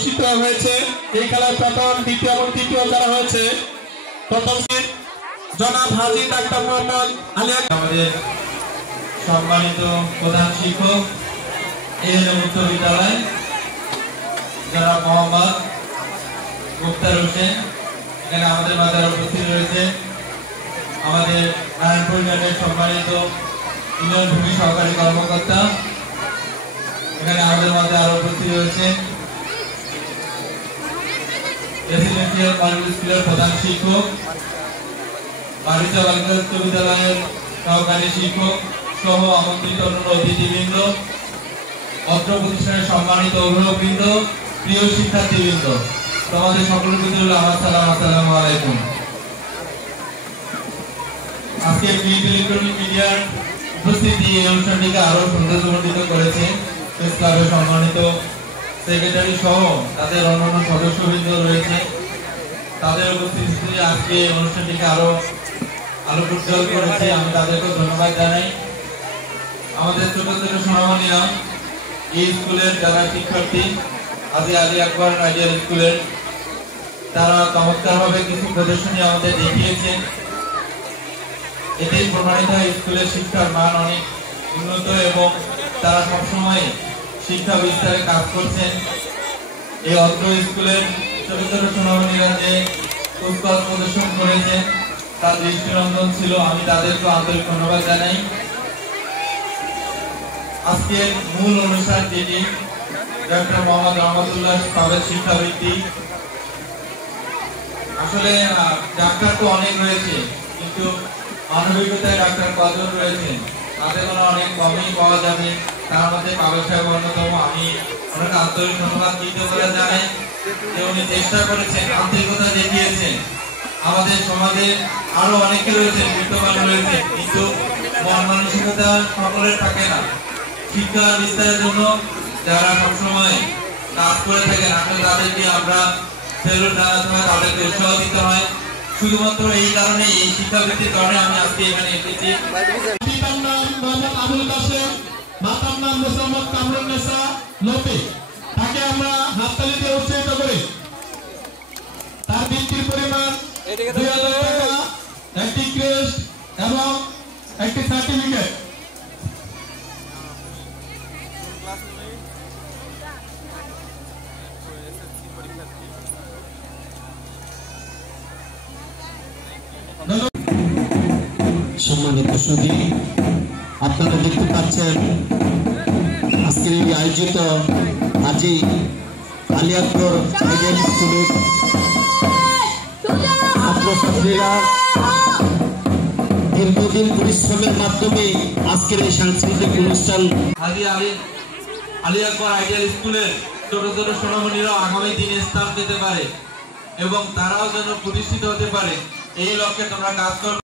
অনুষ্ঠিত হয়েছে। এই খেলায় প্রথম, দ্বিতীয় এবং তৃতীয় যারা হয়েছে, প্রথম জনাব হাজী ডাক্তার মোহাম্মদ আলী। আমাদের সম্মানিত প্রধান শিক্ষক এএনএম উচ্চ বিদ্যালয় জনাব মোহাম্মদ মুক্তার হোসেন, এখানে আমাদের মাঝে উপস্থিত রয়েছে আমাদের নারায়ণপুর ইউনিয়নের সম্মানিত ইউনিয়ন ভূমি সহকারী কর্মকর্তা, এখানে আমাদের মাঝে আরো উপস্থিত রয়েছে রেসিডেন্সিয়াল পাবলিক স্কুলের প্রধান শিক্ষক, বারিচা বালিকা উচ্চ বিদ্যালয়ের সহকারী শিক্ষক সহ আমন্ত্রিত অন্যান্য অতিথিবৃন্দ, অত্র প্রতিষ্ঠানের সম্মানিত অভিভাবকবৃন্দ, প্রিয় শিক্ষার্থীবৃন্দ, তোমাদের সকলের প্রতি হলো আমার সালাম। আসসালামু আলাইকুম। আজকে প্রিন্ট ইলেকট্রনিক মিডিয়ার উপস্থিতি এই অনুষ্ঠানটিকে আরো সৌন্দর্যমণ্ডিত করেছে। প্রেস ক্লাবের সম্মানিত সেক্রেটারি সহ তাদের অন্যান্য সদস্যবৃন্দ রয়েছে, তাদের উপস্থিতিতে আজকে অনুষ্ঠানটিকে আরো আলোকোজ্জ্বল করেছে। আমি তাদেরকে ধন্যবাদ জানাই। আমাদের ছোট ছোট সোনামণিরা এই স্কুলের যারা শিক্ষার্থী আলী আকবর আইডিয়াল স্কুলের, তারা চমৎকারভাবে কিছু প্রদর্শনী আমাদের দেখিয়েছেন। এতেই প্রমাণিত হয় স্কুলের শিক্ষার মান অনেক উন্নত এবং তারা সবসময় শিক্ষা বিস্তারে কাজ করছেন। এই অত্র স্কুলের ছোট ছোট সোনামণিরা যে কুচকাওয়াজ প্রদর্শন করেছেন তার দৃষ্টিনন্দন ছিল। আমি তাদেরকে আন্তরিক ধন্যবাদ জানাই। আজকে মূল অনুষ্ঠান যেটি ডক্টর মোহাম্মদ রহমতুল্লাহ সাবেক শিক্ষাবৃত্তি, আসলে ডাক্তার তো অনেক রয়েছে, কিন্তু মানবিকতায় ডাক্তার কজন রয়েছেন তাদের কোনো অনেক কমই পাওয়া যাবে। তার মধ্যে পাবেল সাহেব অন্যতম। আমি ওনাকে আন্তরিক ধন্যবাদ দিতে বলে জানাই যে উনি চেষ্টা করেছেন, আন্তরিকতা দেখিয়েছেন। আমাদের সমাজে আরো অনেকে রয়েছে, বিদ্যমান রয়েছে, কিন্তু মন মানসিকতা সকলের থাকে না। শিক্ষা বিস্তারের জন্য যারা সবসময় কাজ করে থাকেন, আসলে তাদেরকে আমরা ফেরত জানাতে হয়, তাদেরকে উৎসাহ দিতে হয়। শুধুমাত্র এই কারণে, এই শিক্ষাবৃত্তির কারণে আমি আজকে এখানে এসেছি। পিতার নাম মোহাম্মদ আবুল কাসেম, মাতার নাম মোহাম্মদ কামরুন্নেসা লোপে। তাকে আমরা হাততালি দিয়ে উৎসাহিত করি। তার বৃত্তির পরিমাণ 2000 টাকা, একটি ক্রেস্ট এবং একটি সার্টিফিকেট। সম্মানিত সুধী, আপনারা দেখতে পাচ্ছেন আজকের এই আয়োজিত হাজী আলী আকবর আইডিয়াল স্কুলের ছাত্রছাত্রীরা দীর্ঘদিন পরিশ্রমের মাধ্যমে আজকের এই সাংস্কৃতিক অনুষ্ঠান। হাজী আলী আকবর আইডিয়াল স্কুলের ছোট ছোট সোনামণিরাও আগামী দিনে স্থান পেতে পারে এবং তারাও যেন প্রতিষ্ঠিত হতে পারে, এই লক্ষ্যে তোমরা কাজ করো।